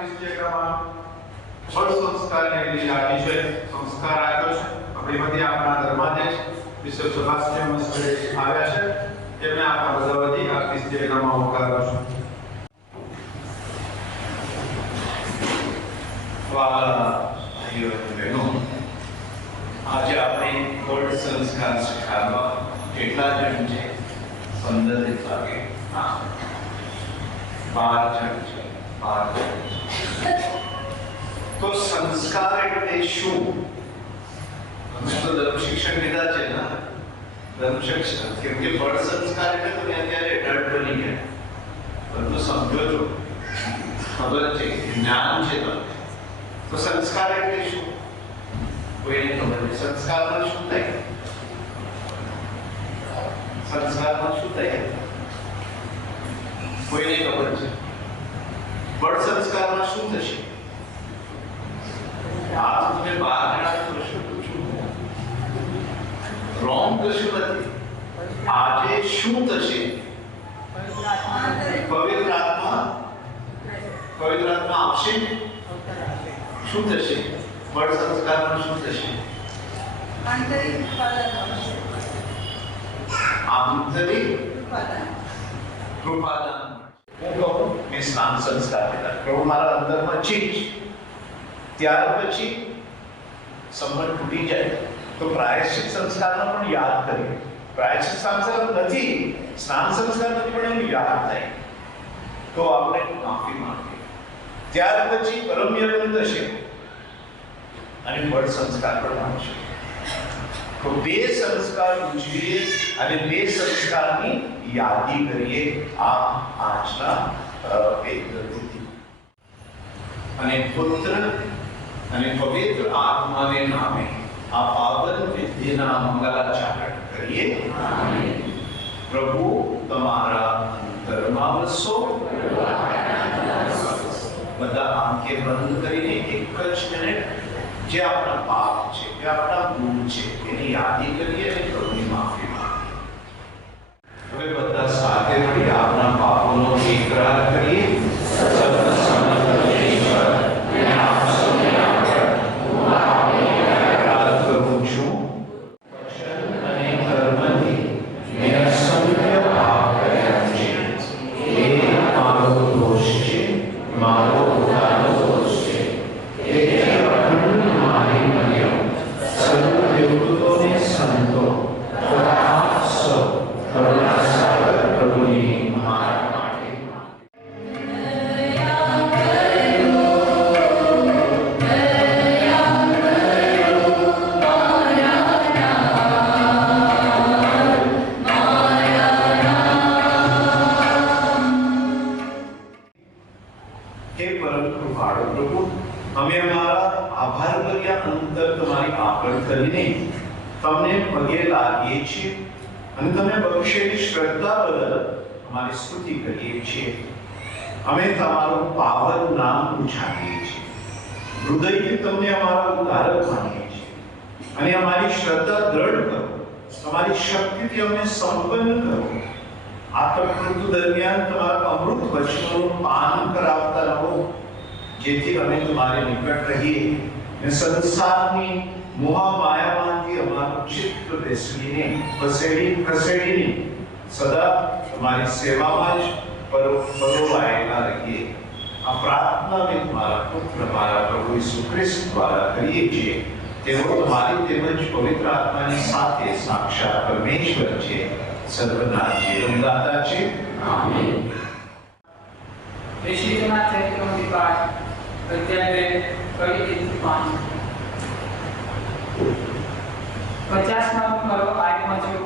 ખ્રિસ્તીય ક્રમમાં બળ સંસ્કારની વિશે સંસ્કાર આપ્યો છે. આપણી બધી આપણા ધર્માદેશ વિશ્વ સેબાસ્ટિયન મસ્કરે આવ્યા છે. તેમને આપણા બધા વધી આ ખ્રિસ્તીય ક્રમમાં હોકારો છે. ભાઈઓ અને બહેનો, આજે આપણે બળ સંસ્કાર શીખવા કેટલા જણ છે? 15 લાગે. 12 જણ છે. 12 જણ. તો સંસ્કાર એટલે શું? અમે તો ધર્મ શિક્ષણ લીધા છે ને, ધર્મ શિક્ષણ. કેમ કે બળ સંસ્કાર એટલે તમે અત્યારે એડલ્ટ બની ગયા, બધું સમજો છો, ખબર છે, જ્ઞાન છે તમને. તો સંસ્કાર એટલે શું? કોઈને ખબર છે? સંસ્કારમાં શું થાય? સંસ્કારમાં શું થાય? કોઈને ખબર છે? બળ સંસ્કારમાં શું થશે? આ તો તમે 12 જણા પ્રશ્ન પૂછું, રોંગ કશું નથી. આજે શું થશે? પવિત્ર આત્મા આવશે. શું થશે? બળ સંસ્કારમાં શું થશે? આંતરિક કૃપાદાન. હું કહું મેં સ્નાન સંસ્કાર લીધા, પ્રભુ મારા અંદરમાં છે જ. ત્યાર પછી સંબંધ તૂટી જાય તો પ્રાયશ્ચિત સંસ્કારનો પણ યાદ કરીએ. પ્રાયશ્ચિત સંસ્કાર નથી, સ્નાન સંસ્કાર નથી, પણ એનું યાદ થાય તો આપણે માફી માંગીએ. ત્યાર પછી પરમ યજ્ઞ થશે અને બળ સંસ્કાર પણ માંગશે. તો 2 સંસ્કાર ઉજવીએ અને 2 સંસ્કારની યાદી કરીએ. આ આજના તિથિ. અને પુત્ર અને પવિત્ર આત્માને નામે આ પાવન વિધિના મંગલાચરણ કરીએ. પ્રભુ તમારા અંતરમાં વસો. બધા આંખે બંધ કરીને એક જ મિનિટ જે આપણા પાપ છે, જે આપણા ભૂલ છે, એની યાદી કરીએ અને પ્રભુની માફી માંગીએ. હવે બધા સાથે મળી આપણા પાપોનો ઇકરાર કરીએ. તમને પગે લાગીએ છીએ અને તમે બક્ષેલી શ્રદ્ધા બદલ અમારી સ્તુતિ કરીએ છીએ. અમે તમારું પાવન નામ ઉછાળીએ છીએ. હૃદયથી તમને અમારા ઉદ્ધારક માનીએ છીએ અને અમારી શ્રદ્ધા દ્રઢ કરો. તમારી શક્તિથી અમને સંપન્ન કરો. આ ઋતુ દરમિયાન તમારા અમૃત વચનોનું પાન કરાવતા રહો, જેથી અમે તમારે નિકટ રહીએ અને સંસારની મોહ માયામાંથી અમારું ચિત્ત ખસેડીને સદા તમારી સેવામાં જ પરોવાયેલા રહીએ. આ પ્રાર્થના મેં તમારા પુત્ર મારા પ્રભુ ઈસુ ખ્રિસ્ત દ્વારા કરીએ છીએ. તેઓ તમારી તેમજ પવિત્ર આત્માની સાથે સાક્ષાત પરમેશ્વર છે, સર્વના જીવનદાતા છે. આમીન. ઋષિના ચરિત્રનો વિભાગ અધ્યાય 5. 50માં પર્વ આઠમાં જો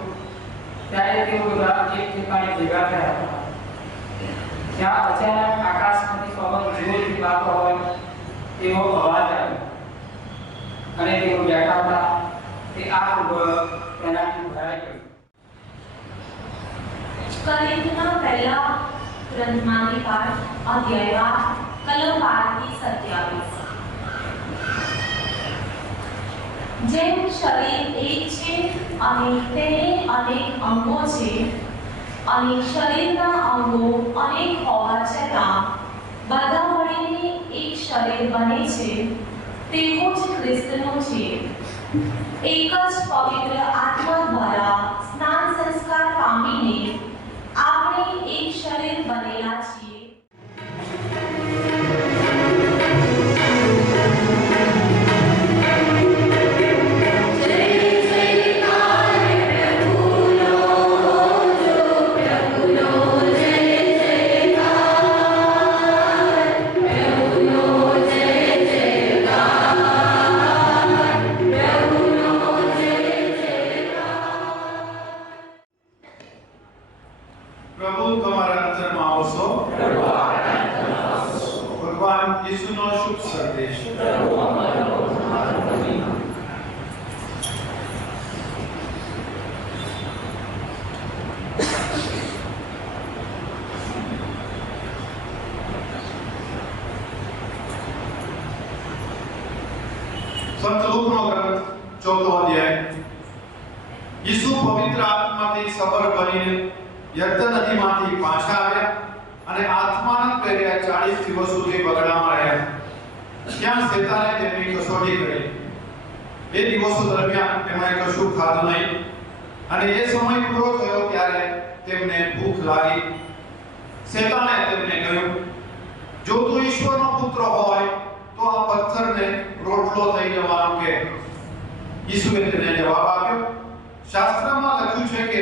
ત્યારે તેઓ બધા એક ઠેકાણે ભેગા થયા હતા. ત્યાં અચાનક આકાશમાંથી પવન જોરથી વાતો હોય તેવો અવાજ આવ્યો અને તેઓ બેઠા હતા તે આગ તેનાથી ભરાઈ ગયું. કલિંગના પહેલા ગ્રંથમાંથી પાઠ અધ્યાય 12 કલમ 12 થી 27. જેમ શરીર એક છે અને તેને અનેક અંગો છે અને શરીરના અંગો અનેક હોવા છતાં બધા મળીને એક શરીર બને છે તેવું જ ખ્રિસ્તનું છે. એક જ પવિત્ર આત્મા દ્વારા સ્નાન સંસ્કાર પામીને આપણે એક શરીર બનેલા છીએ. પ્રભુ તમારા અંતરમાં આવશો. ભગવાન ઈસુનો શુભ સંદેશ. સંત લૂકનો ગ્રંથ 4થો અધ્યાય. ઈસુ પવિત્ર આત્માથી સબર બનીને યર્દન નદીમાંથી પાછા આવ્યા અને આત્માના પ્રેર્યા 40 દિવસ સુધી બગડામાં રહ્યા. ત્યાં શેતાને તેમની કસોટી કરી. એ દિવસો દરમિયાન તેમણે કશું ખાધું નહીં અને એ સમય પૂરો થયો ત્યારે તેમને ભૂખ લાગી. શેતાને તેમને કહ્યું, જો તું ઈશ્વરનો પુત્ર હોય તો આ પથ્થરને રોટલો થઈ જવાનું કે. ઈસુએ તેને જવાબ આપ્યો, શાસ્ત્રમાં લખ્યું છે કે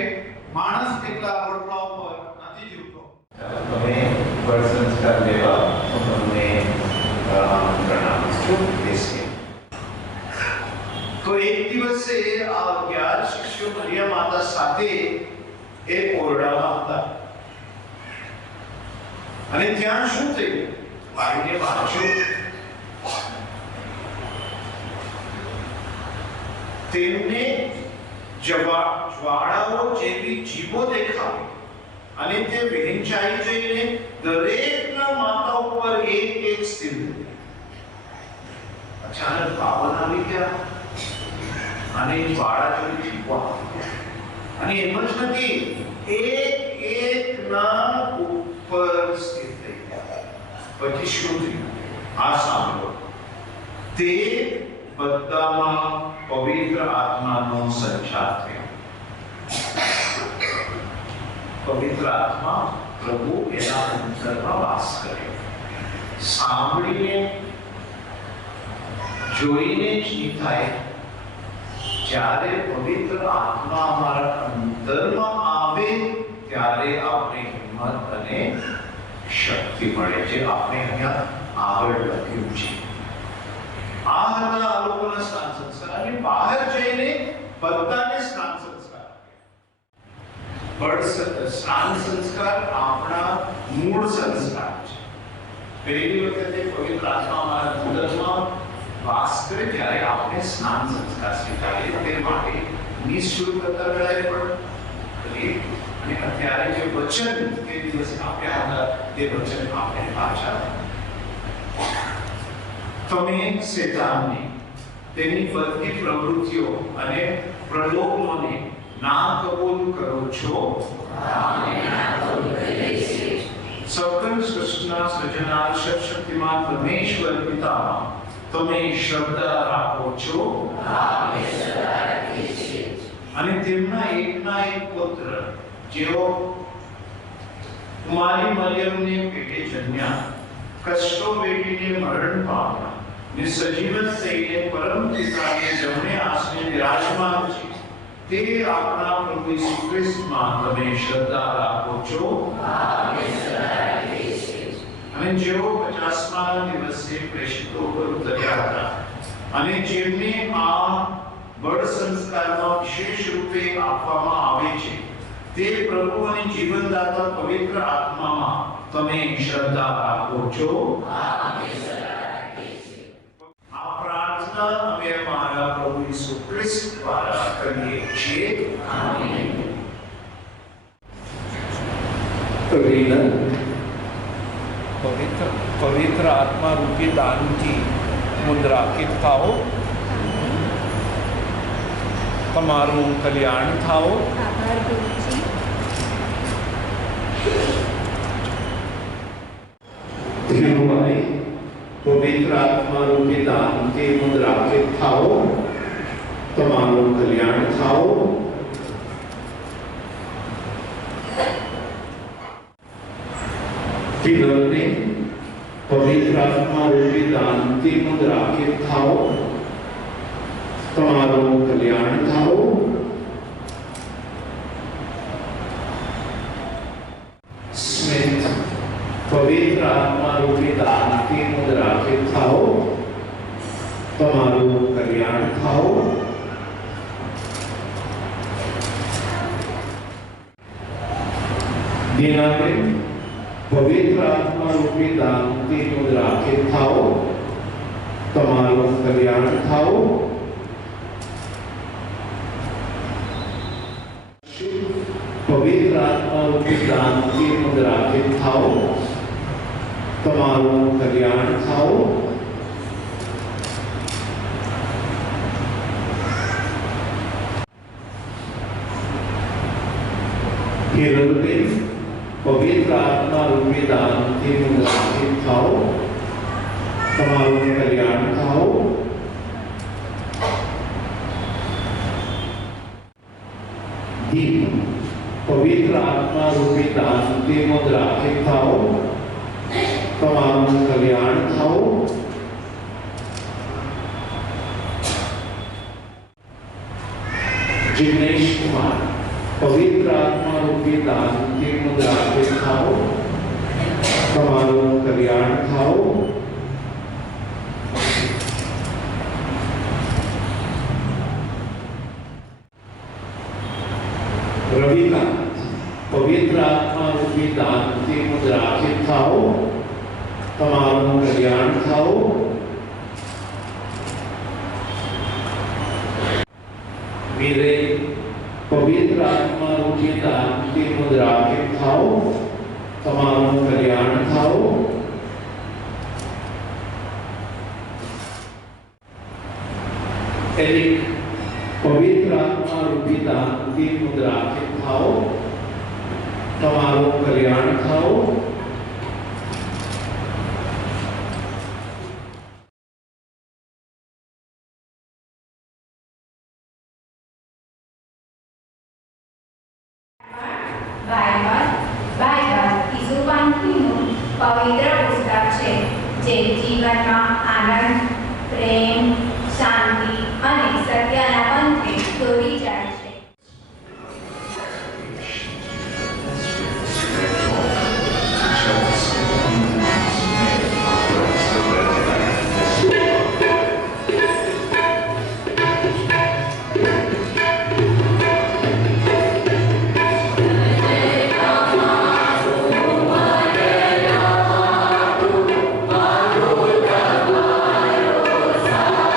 માણસ કેટલા રોટલા ઉપર નથી જીવતો. તમે વડ સંસ્કાર લેવા હું તમને પ્રણામ છું. બેસીએ. તો એક દિવસે આ 11 શિષ્યો મરિયમ માતા સાથે એક ઓરડામાં હતા અને ત્યાં શું થયું આવીને વાંચ્યું. તેમને જ્વાળાઓ જેવી જીભો દેખાવી અને તે વહેંચાઈ જઈને દરેકના માથા ઉપર એક સ્થિર થઈ. અચાનક પાવન આવી ગયા અને જ્વાળા જેવી જીભો આવી ગયા અને એમ જ નથી, એકના ઉપર સ્થિર થઈ ગયા. પછી શું થયું આ સાંભળો. તે બધામાં પવિત્ર આત્માનો સંચાર થયો. પવિત્ર આત્મા પ્રભુ એના અંતરમાં વાસ કર્યો. સાંભળીને જોઈને જ નહીં થાય. જ્યારે પવિત્ર આત્મા અમારા અંતરમાં આવે ત્યારે આપણે હિંમત અને શક્તિ મળે છે. આપણે અહીંયા આગળ લખ્યું છે. આ હતા આ લોકોના સ્નાન સંસ્કાર અને બહાર જઈને બધાને સ્નાન સંસ્કાર. સ્નાન સંસ્કાર આપણા મૂળ સંસ્કાર છે. પહેલી વખતે પવિત્ર આત્મા અમારા અંતરમાં વાસ કરે ત્યારે આપણે સ્નાન સંસ્કાર સ્વીકારીએ. તે માટે નિઃશુલ્કતા મેળવી પડે અને અત્યારે જે વચન તે દિવસે આપ્યા હતા તે વચન આપણે પાછા. તમે શેતાનની તેની બધી પ્રવૃત્તિઓ અને પ્રલોભનોને ના કબૂલ કરો છો. સકલ સૃષ્ટિના સર્જનાર સર્વશક્તિમાન પરમેશ્વર પિતામાં તમે શ્રદ્ધા રાખો છો અને તેમના એકના એક પુત્ર જેઓ કુમારી મરિયમને પેટે જન્મ્યા, કષ્ટો વેઠીને મરણ પામ્યા ને સજીવન થઈને પરમ પિતાને જમણે આસને વિરાજમાન છે, તે આપણા પ્રભુ ઈસુ ખ્રિસ્તમાં તમે શ્રદ્ધા રાખો છો. અને જેઓ 50મા દિવસે પ્રેષિતો પર ઉતર્યા હતા અને જેમને આ બળ સંસ્કારમાં વિશેષ રૂપે આપવામાં આવે છે, તે પ્રભુ અને જીવનદાતા પવિત્ર આત્મામાં તમે શ્રદ્ધા રાખો છો. આ પ્રાર્થના અમે અમારા પ્રભુ ઈસુ ખ્રિસ્ત દ્વારા કરીએ છીએ. પવિત્ર આત્મા રૂપી દાનથી મુદ્રાંકિત થાઓ. તમારું કલ્યાણ થાઓ. ધીરુભાઈ પવિત્ર આત્મા રૂપી દાનથી મુદ્રાંકિત થાઓ, તમારું કલ્યાણ થાઓ. પિલરને પવિત્ર આત્મા રૂપી દાનથી મુદ્રાંકિત થાઓ, તમારું કલ્યાણ થાઓ. સ્મિત પવિત્ર આત્મા રૂપી દાનથી મુદ્રાંકિત થાઓ, તમારું કલ્યાણ થાઓ. દીનાબેન પવિત્ર આત્મા રૂપી દાનથી મુદ્રાંકિત થાઓ, તમારું કલ્યાણ થાઓ. પવિત્ર આત્મા રૂપી દાનથી મુદ્રાંકિત થાઓ, તમારું કલ્યાણ થાઓ. હિરલબેન પવિત્ર આત્મા રૂપી દાનથી મુદ્રાંકિત થાઓ, તમારું કલ્યાણ થાઓ. દીપ પવિત્ર આત્મા રૂપી દાનથી મુદ્રાંકિત થાઓ, તમારું કલ્યાણ થાઓ. જિગ્નેશ કુમાર પવિત્ર આત્મા રૂપી દાનથી મુદ્રાંકિત થાઓ, તમારું કલ્યાણ થાઓ. રવિકાંત પવિત્ર આત્મા રૂપી દાનથી મુદ્રાંકિત થાઓ, તમારું કલ્યાણ થાઓ. વીરે પવિત્ર આત્મા રૂપી દાનથી મુદ્રાંકિત થાઓ, તમારું કલ્યાણ થાઓ. એરિક પવિત્ર આત્મા રૂપી દાનથી મુદ્રાંકિત થાઓ, તમારું કલ્યાણ થાઓ. બાઇબલ ઈસુપાંથીનું પવિત્ર પુસ્તક છે, જે જીવનમાં આનંદ, પ્રેમ, શાંતિ અને સત્યના પંથે દોરી જાય છે. Bye.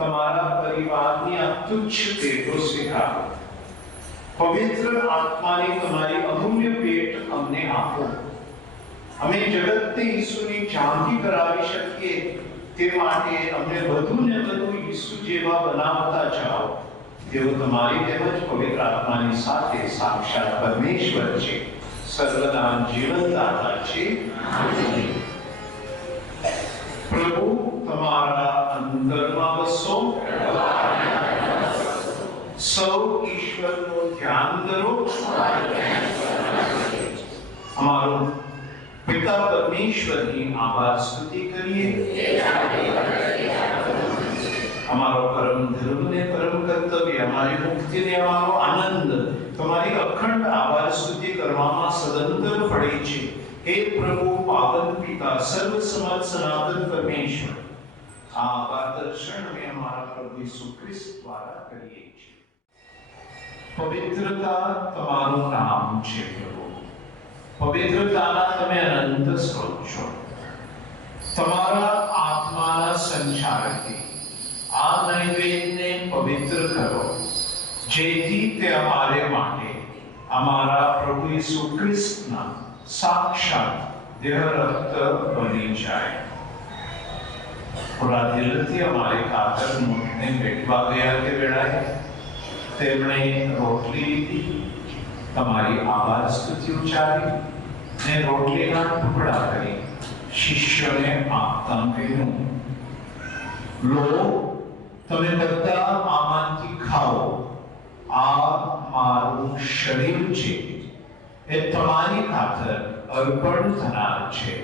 તમારા પરિવારની આ તુચ્છ ભેટો સ્વીકારો. પવિત્ર આત્માની તમારી અમૂલ્ય ભેટ અમને આપો. અમે જગતને ઈસુની ઝાંખી કરાવી શકીએ તે માટે અમને વધુ ને વધુ ઈસુ જેવા બનાવતા જાઓ. તેઓ તમારી તેમજ પવિત્ર આત્માની સાથે સાક્ષાત પરમેશ્વર છે, સર્વદા જીવનદાતા છે. પ્રભુ તમારા અંતરમાં વસો. સૌ ઈશ્વરનું ધ્યાન કરો. અમારું પિતા પરમેશ્વરની આભાર સ્તુતિ કરીએ. અમારો પરમ ધર્મ ને પરમ કર્તવ્ય, અમારી મુક્તિને અમારો આનંદ તમારી અખંડ આભાર સ્તુતિ કરવામાં સદંતર પડે છે. હે પ્રભુ, પાવન પિતા, સર્વસમર્થ સનાતન પરમેશ્વર, આ આભાર દર્શન અમે અમારા પ્રભુ ઈસુ ખ્રિસ્ત દ્વારા કરીએ છીએ. પવિત્રતા તમારું નામ છે પ્રભુ. પવિત્રતાના તમે અનંત સ્ત્રોત છો. તમારા આત્માના સંચારથી આ નૈવેદ્યને પવિત્ર કરો, જેથી તે અમારે માટે અમારા પ્રભુ ઈસુ ખ્રિસ્તના સાક્ષાત દેહ રક્ત બની જાય. થોડા દિલથી અમારે ખાતર મૂર્તિને ભેટવા ગયા તે વેળાએ તેમણે રોટલી લીધી, તમારી આભાર સ્તુતિ ઉચ્ચારી ને રોટલીના ટુકડા કરી શિષ્યોને આપતા કહ્યું, લો, તમે બધા આમાંથી ખાઓ. આ મારું શરીર છે, એ તમારી ખાતર અર્પણ થનાર છે.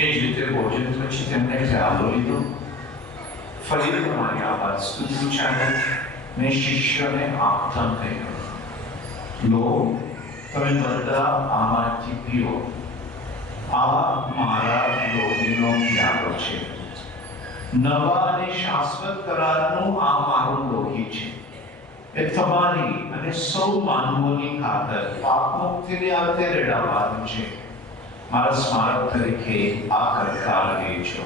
એ જ રીતે ભોજન પછી તેમણે પ્યાલો લીધો, ફરી તમારી આભાર સ્તુતિ ઉચ્ચારી ને શિષ્યોને આપતા કહ્યું, લો, તમે બધા આમાંથી પીઓ. આ મારા લોહીનો પ્યાલો છે. નવા અને શાશ્વત કરારનું આ મારું લોહી છે. એ તમારી અને સૌ માનવોની ખાતર પાપ મુક્તિને અર્થે રેડાવવાનું છે. મારા સ્મારક તરીકે આ કરતા લેજો.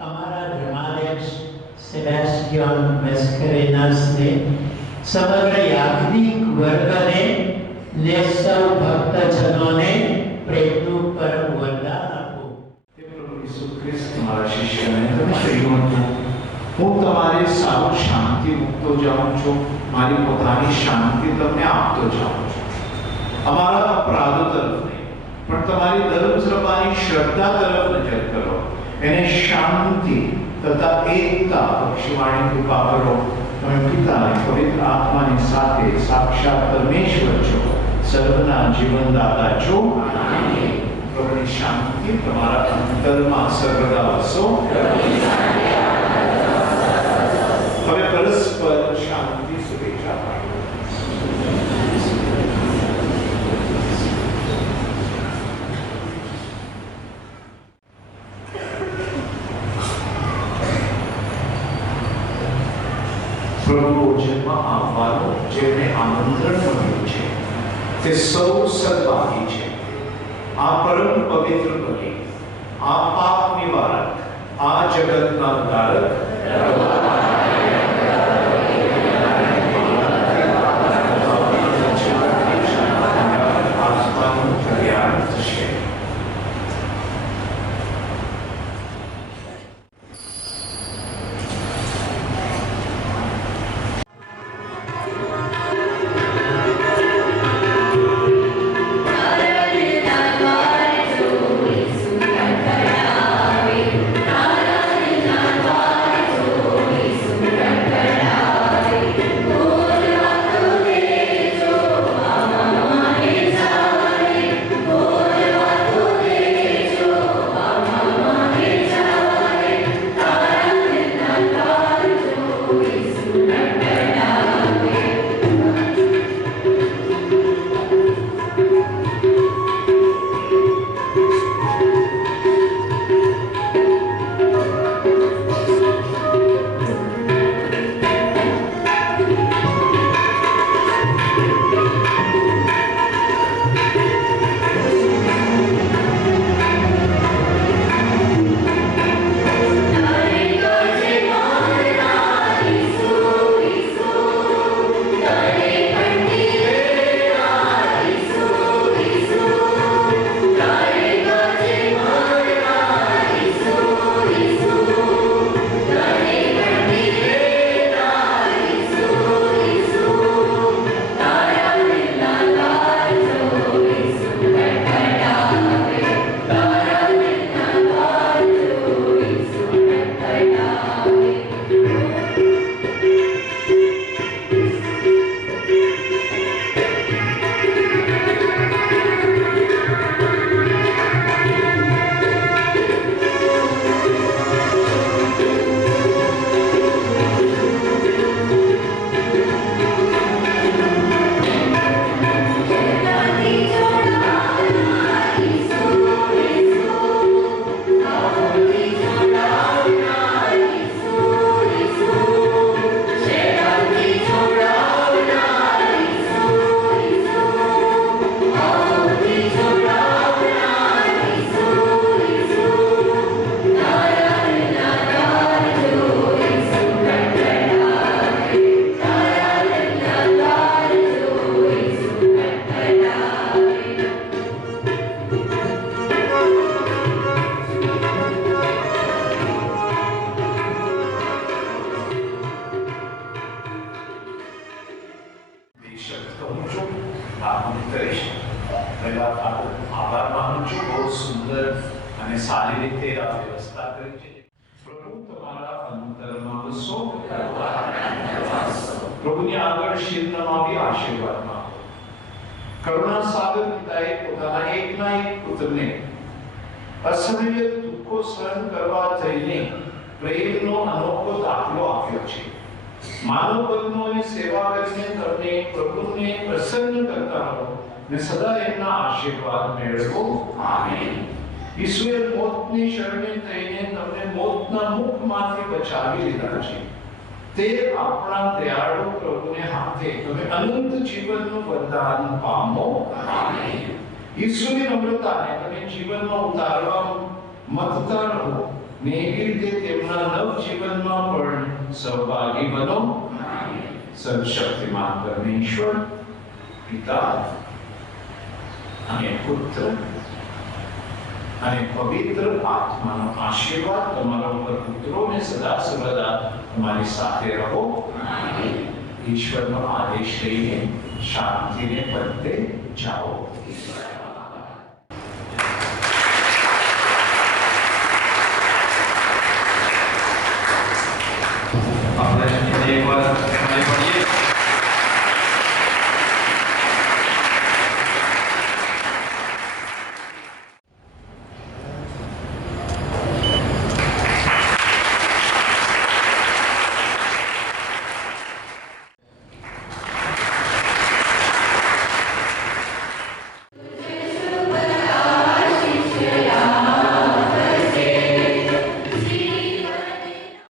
અમારા ધર્માધ્યક્ષ સેબાસ્ટિયન મેસ્કરેનસને, સમગ્ર યાજ્ઞિક વર્ગને ને સૌ ભક્તજનોને પ્રેમનું પરમ વરદાન આપો. હે પ્રભુ ઈસુ ખ્રિસ્ત, તમારા શિષ્યોને તમે કહ્યું હતું, હું તમારી સારું શાંતિ મૂકતો જાઉં છું, મારી પોતાની શાંતિ તમને આપતો જાઉં છું. અમારા અપરાધો તરફ નહીં, પણ તમારી ધર્મસભાની શ્રદ્ધા તરફ નજર કરો. એને શાંતિ તથા એકતા બક્ષવાણી કૃપા કરો. તમે પિતા અને પવિત્ર આત્માની સાથે સાક્ષાત પરમેશ્વર છો, સર્વના જીવનદાતા છો. પ્રભુની શાંતિ તમારા અંતરમાં સર્વદા વસો. હવે પરસ્પર શાંતિ શુભેચ્છા પાઠવો. પ્રભુ ભોજનમાં આવવાનો જેમને આમંત્રણ મળ્યું છે તે સૌ સદભાગી છે. આ પરમ પવિત્ર બલિ, આ પાપ નિવારક, આ જગતના ઉદ્ધારક આત્માનું કલ્યાણ થશે. Thank you. વ્યવસ્થા કરી છે. પ્રભુ તમારા અંતરમાં વસો. પ્રભુની આગળ શિર નમાવી આશીર્વાદ માંગો. કરુણા સાગર પિતાએ પોતાના એકના એક પુત્રને અસહ્ય દુઃખો સહન કરવા જઈને પ્રેમનો અનોખો દાખલો આપ્યો છે. માનવ બનોની સેવા કરીને તમને પ્રભુને પ્રસન્ન કરતા રહો ને સદા એમના આશીર્વાદ મેળવો. આમેન. ઈશ્વરે મોતની શરણે થઈને તમને મોતના મુખમાંથી બચાવી લીધા છે. તે આપણા દયાળુ પ્રભુને હાથે તમે અનંત જીવનનું વરદાન પામો. આમેન. ઈશ્વરની નમ્રતાને તમે જીવનમાં ઉતારવા મથતા રહો ને એવી રીતે તેમના નવ જીવનમાં પણ સહભાગી બનો. સર્વશક્તિમાન પરમેશ્વર પિતા અને પુત્ર અને પવિત્ર આત્માનો આશીર્વાદ તમારા ઉપર પુત્રોને સદા સર્વદા તમારી સાથે રહો. ઈશ્વરનો આદેશ લઈને શાંતિને પંથે જાઓ.